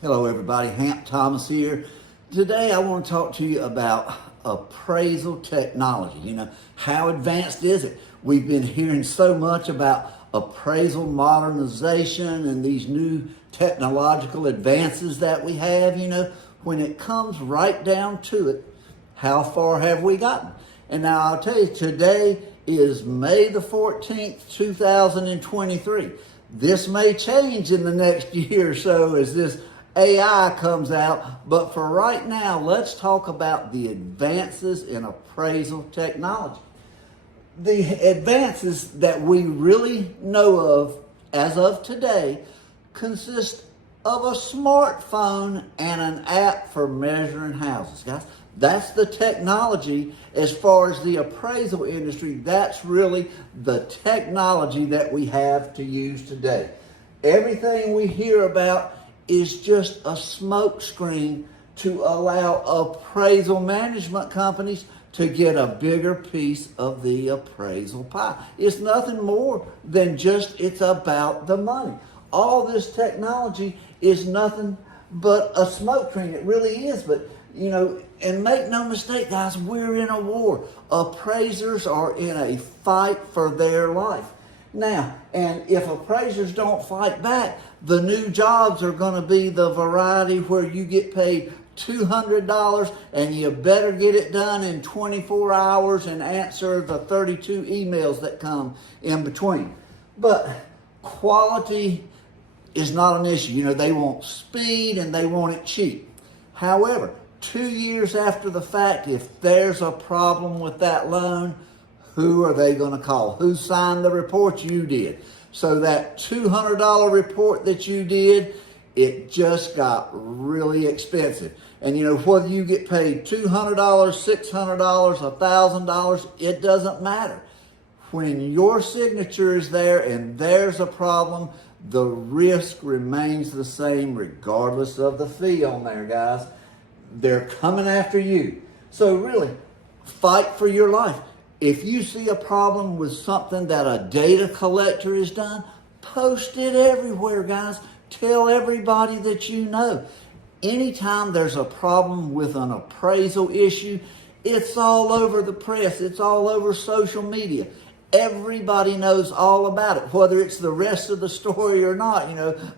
Hello everybody, Hamp Thomas here. Today I want to talk to you about appraisal technology. How advanced is it? We've been hearing so much about appraisal modernization and these new technological advances that we have. When it comes right down to it, how far have we gotten? And now I'll tell you, today is May the 14th, 2023. This may change in the next year or so as this AI comes out, but for right now, let's talk about the advances in appraisal technology. The advances that we really know of as of today consist of a smartphone and an app for measuring houses, guys. That's the technology as far as the appraisal industry. That's really the technology that we have to use today. Everything we hear about is just a smokescreen to allow appraisal management companies to get a bigger piece of the appraisal pie. It's nothing more than it's about the money. All this technology is nothing but a smokescreen. It really is, but and make no mistake, guys, we're in a war. Appraisers are in a fight for their life. Now, and if appraisers don't fight back, the new jobs are going to be the variety where you get paid $200 and you better get it done in 24 hours and answer the 32 emails that come in between. But quality is not an issue. They want speed and they want it cheap. However, 2 years after the fact, if there's a problem with that loan, who are they going to call? Who signed the report? You did. So that $200 report that you did, it just got really expensive. And whether you get paid $200, $600, $1,000, it doesn't matter. When your signature is there and there's a problem, the risk remains the same regardless of the fee on there, guys. They're coming after you. So really, fight for your life. If you see a problem with something that a data collector has done, post it everywhere, guys. Tell everybody that you know. Anytime there's a problem with an appraisal issue, it's all over the press. It's all over social media. Everybody knows all about it, whether it's the rest of the story or not.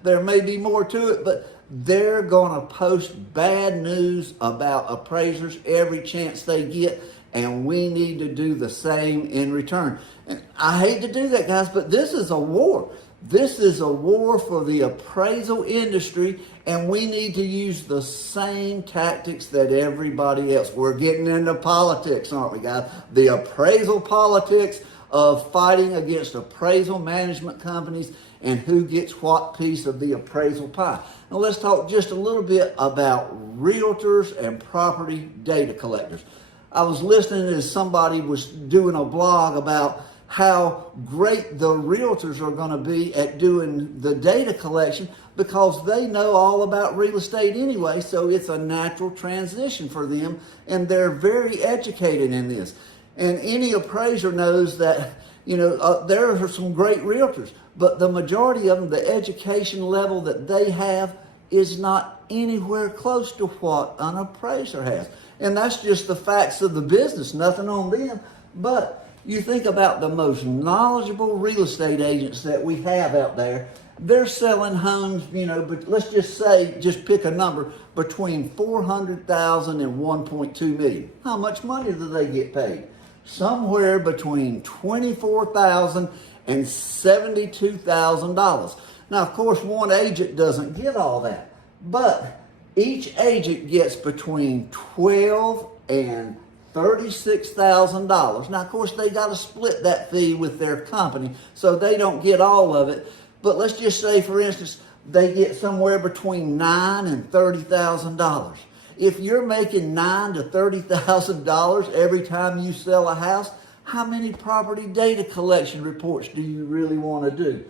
There may be more to it, but they're going to post bad news about appraisers every chance they get, and we need to do the same in return. And I hate to do that, guys, but this is a war. This is a war for the appraisal industry, and we need to use the same tactics that everybody else. We're getting into politics, aren't we, guys? The appraisal politics of fighting against appraisal management companies and who gets what piece of the appraisal pie. Now let's talk just a little bit about realtors and property data collectors. I was listening as somebody was doing a blog about how great the realtors are going to be at doing the data collection because they know all about real estate anyway, so it's a natural transition for them, and they're very educated in this. And any appraiser knows that, there are some great realtors, but the majority of them, the education level that they have is not anywhere close to what an appraiser has. And that's just the facts of the business, nothing on them. But you think about the most knowledgeable real estate agents that we have out there, they're selling homes, but let's just say, just pick a number, between $400,000 and $1.2 million. How much money do they get paid? Somewhere between $24,000 and $72,000. Now, of course, one agent doesn't get all that, but each agent gets between $12,000 and $36,000. Now, of course, they got to split that fee with their company, so they don't get all of it. But let's just say, for instance, they get somewhere between $9,000 and $30,000. If you're making $9,000 to $30,000 every time you sell a house, how many property data collection reports do you really want to do?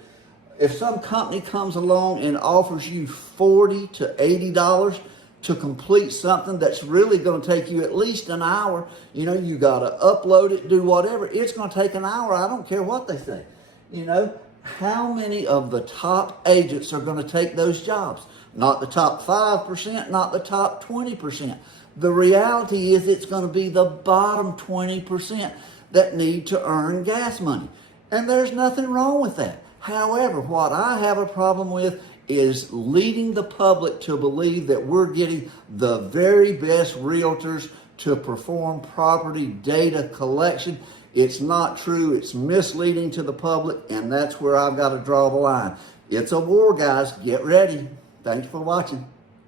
If some company comes along and offers you $40 to $80 to complete something that's really going to take you at least an hour, you got to upload it, do whatever. It's going to take an hour. I don't care what they say. How many of the top agents are going to take those jobs? not the top 5%, not the top 20%. The reality is it's going to be the bottom 20% that need to earn gas money. And there's nothing wrong with that. However, what I have a problem with is leading the public to believe that we're getting the very best realtors to perform property data collection. It's not true. It's misleading to the public, and that's where I've got to draw the line. It's a war, guys. Get ready. Thanks for watching.